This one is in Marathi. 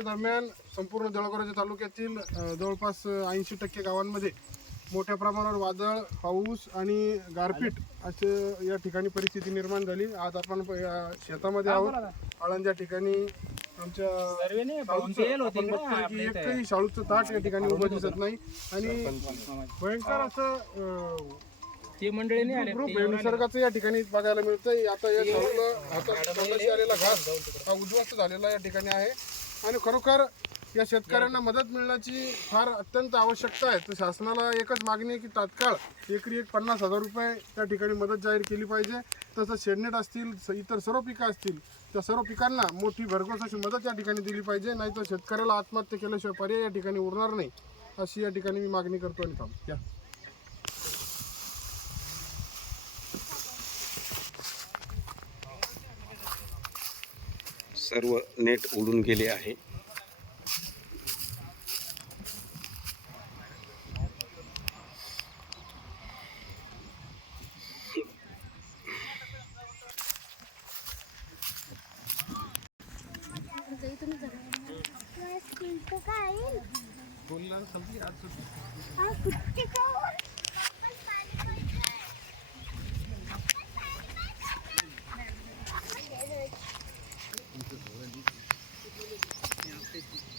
दरम्यान संपूर्ण देवळगाव तालुक्यातील जवळपास ऐंशी टक्के गावांमध्ये मोठ्या प्रमाणावर वादळ पाऊस आणि गारपीट असे या ठिकाणी परिस्थिती निर्माण झाली. आज आपण शेतामध्ये आहोत. आळंद या ठिकाणी आमच्या एकही शाळूचं ताट या ठिकाणी उभं दिसत नाही. आणि भयंकर असं ते मंडळी निसर्गाचं या ठिकाणी बघायला मिळतंय. आता या तोंडाशी आलेला घास हा उद्ध्वस्त झालेला या ठिकाणी आहे. आणि खरोखर या शेतकऱ्यांना मदत मिळण्याची फार अत्यंत आवश्यकता आहे. तर शासनाला एकच मागणी आहे की तात्काळ एकरी एक पन्नास हजार रुपये त्या ठिकाणी मदत जाहीर केली पाहिजे. तसंच शेडनेट असतील स- इतर सर्व पिकं असतील त्या सर्व पिकांना मोठी भरघोस अशी मदत या ठिकाणी दिली पाहिजे. नाही तर शेतकऱ्याला आत्महत्या केल्याशिवाय पर्याय या ठिकाणी उरणार नाही. अशी या ठिकाणी मी मागणी करतो आणि थांब या. सर्व नेट उडून गेले आहे. काय este tipo.